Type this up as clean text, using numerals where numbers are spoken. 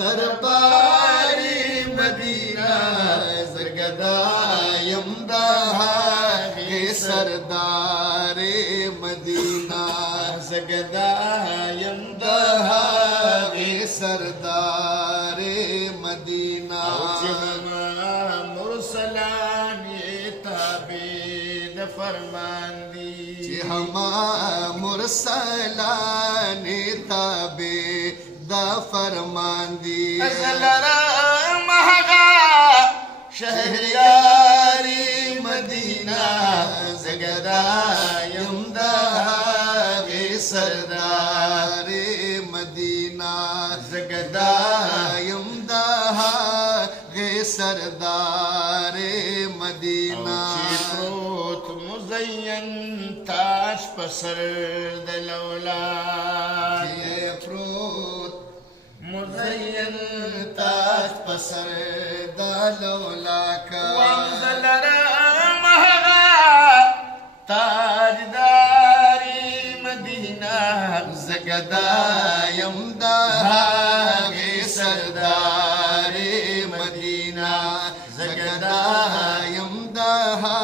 दरबारी मदीना जगदायम दहागे सरदारे मदीना जगदायम दहागे सरदारे मदीना मुरसलाने ताबेद फरमांदी हमा मुरसलाने ताबे दा फरमांदी अज़लरा महगा शहरियारी मदीना जगदायम दहागे सरदारे मदीना जगदायम दहागे सरदारे मदीना प्रोत मुज़य्यन ताश पसर दलौला प्रोत मुज़य्यन ताज पसर दलौला का वंज़लरा महगा ताजदारी मदीना जगदायम दहागे सरदारे मदीना जगदायम दहा